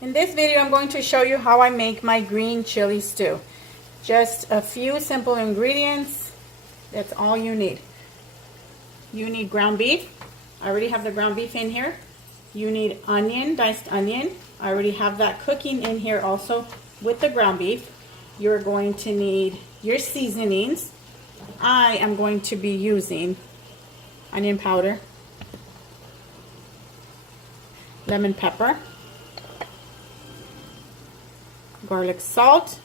In this video, I'm going to show you how I make my green chili stew. Just a few simple ingredients. That's all you need. You need ground beef. I already have the ground beef in here. You need onion, diced onion. I already have that cooking in here also with the ground beef. You're going to need your seasonings. I am going to be using onion powder, lemon pepper, garlic salt,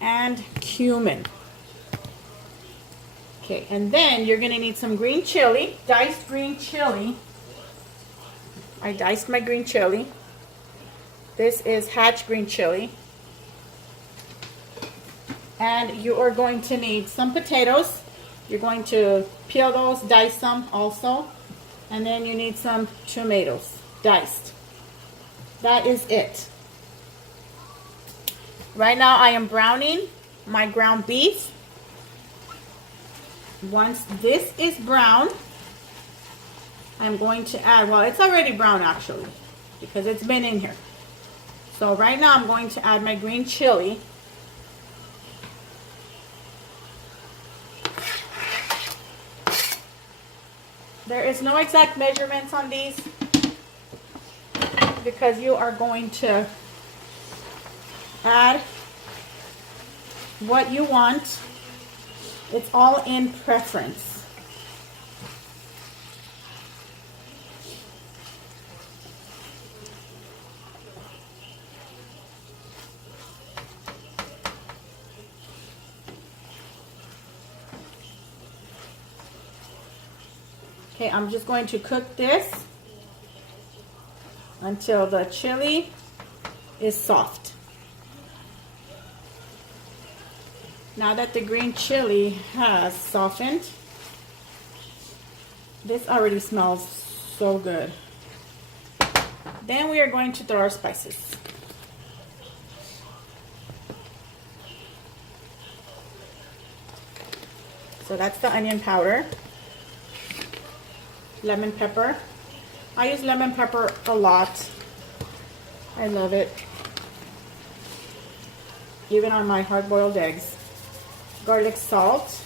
and cumin. Okay, and then you're gonna need some green chili, diced green chili. I diced my green chili. This is Hatch green chili. And you are going to need some potatoes. You're going to peel those, dice them also. And then you need some tomatoes, diced. That is it. Right now I am browning my ground beef. Once this is brown, I'm going to add, well, it's already brown actually, because it's been in here. So right now I'm going to add my green chili. There is no exact measurements on these because you are going to add what you want. It's all in preference. Okay, I'm just going to cook this until the chili is soft. Now that the green chili has softened, this already smells so good. Then we are going to throw our spices. So that's the onion powder, lemon pepper. I use lemon pepper a lot. I love it. Even on my hard-boiled eggs. Garlic salt.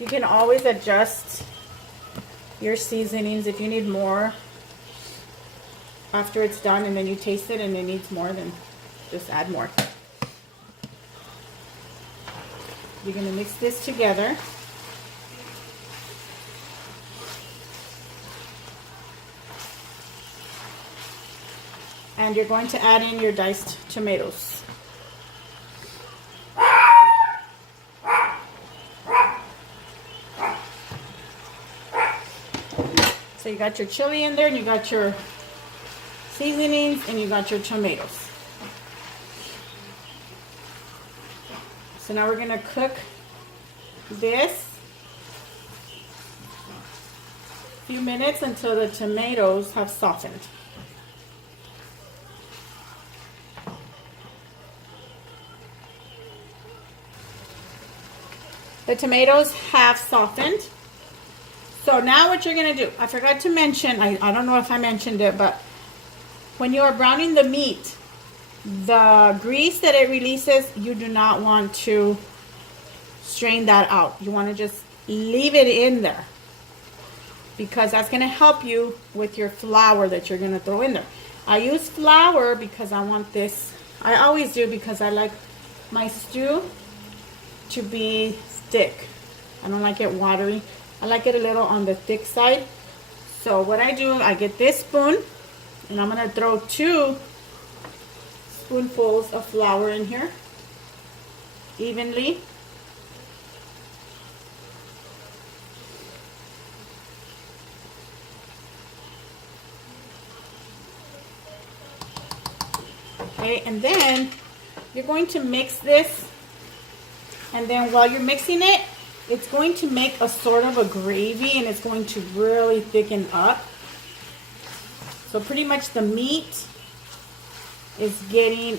You can always adjust your seasonings if you need more after it's done, and then you taste it and it needs more, then just add more. You're going to mix this together. And you're going to add in your diced tomatoes. So you got your chili in there, and you got your seasonings, and you got your tomatoes. So now we're going to cook this a few minutes until the tomatoes have softened. The tomatoes have softened. So now what you're going to do, I forgot to mention, I don't know if I mentioned it, but when you are browning the meat, the grease that it releases, you do not want to strain that out. You want to just leave it in there, because that's going to help you with your flour that you're going to throw in there. I use flour because I want this, I always do, because I like my stew to be thick. I don't like it watery. I like it a little on the thick side. So what I do, I get this spoon, and I'm going to throw 2 spoonfuls of flour in here evenly. Okay, and then you're going to mix this, and then while you're mixing it, it's going to make a sort of a gravy, and it's going to really thicken up. So pretty much the meat is getting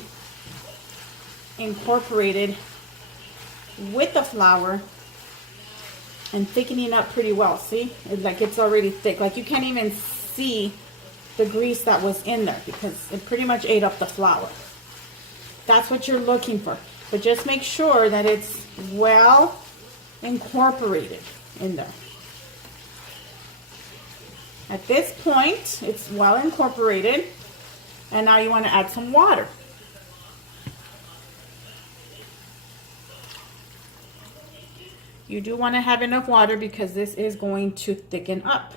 incorporated with the flour and thickening up pretty well. See, it's like it's already thick. Like you can't even see the grease that was in there because it pretty much ate up the flour. That's what you're looking for. But just make sure that it's well incorporated in there. At this point, it's well incorporated. And now you want to add some water. You do want to have enough water because this is going to thicken up.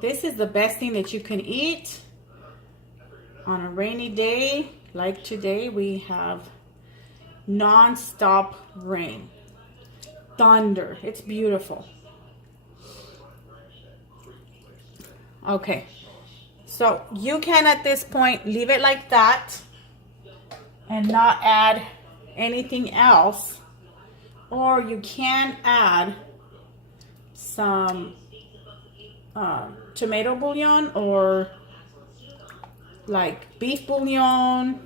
This is the best thing that you can eat on a rainy day like today. We have non-stop rain, thunder. It's beautiful. Okay, so you can at this point leave it like that and not add anything else, or you can add some tomato bouillon or like beef bouillon.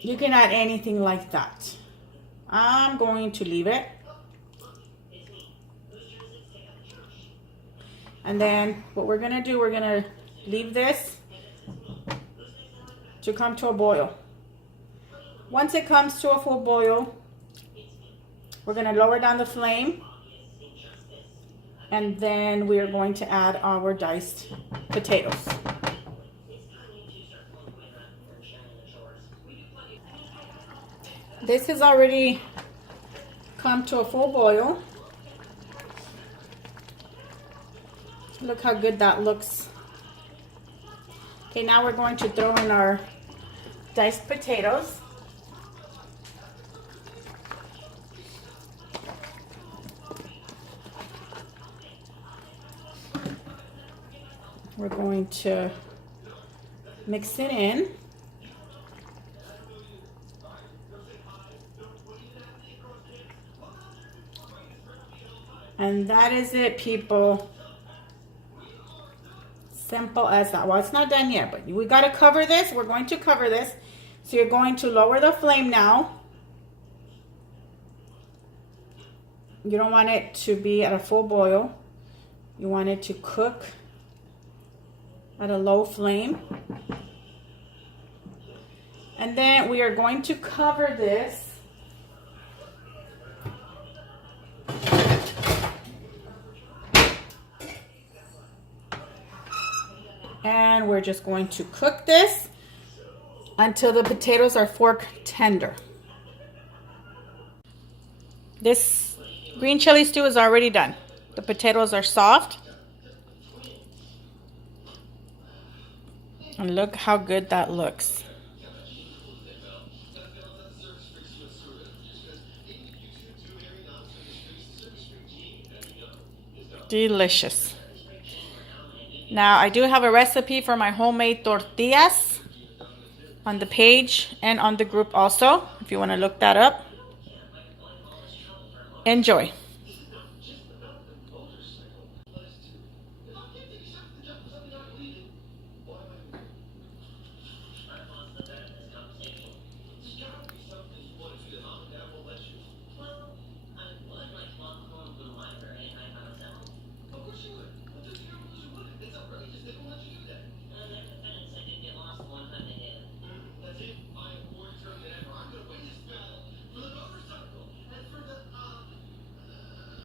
You can add anything like that. I'm going to leave it. And then what we're gonna do, we're gonna leave this to come to a boil. Once it comes to a full boil, we're gonna lower down the flame. And then we are going to add our diced potatoes. This has already come to a full boil. Look how good that looks. Okay, now we're going to throw in our diced potatoes. We're going to mix it in. And that is it, people. Simple as that. Well, it's not done yet, but we got to cover this. We're going to cover this. So you're going to lower the flame now. You don't want it to be at a full boil. You want it to cook at a low flame. And then we are going to cover this and we're just going to cook this until the potatoes are fork tender. This green chili stew is already done. The potatoes are soft. And look how good that looks. Delicious. Now, I do have a recipe for my homemade tortillas on the page and on the group also, if you want to look that up. Enjoy.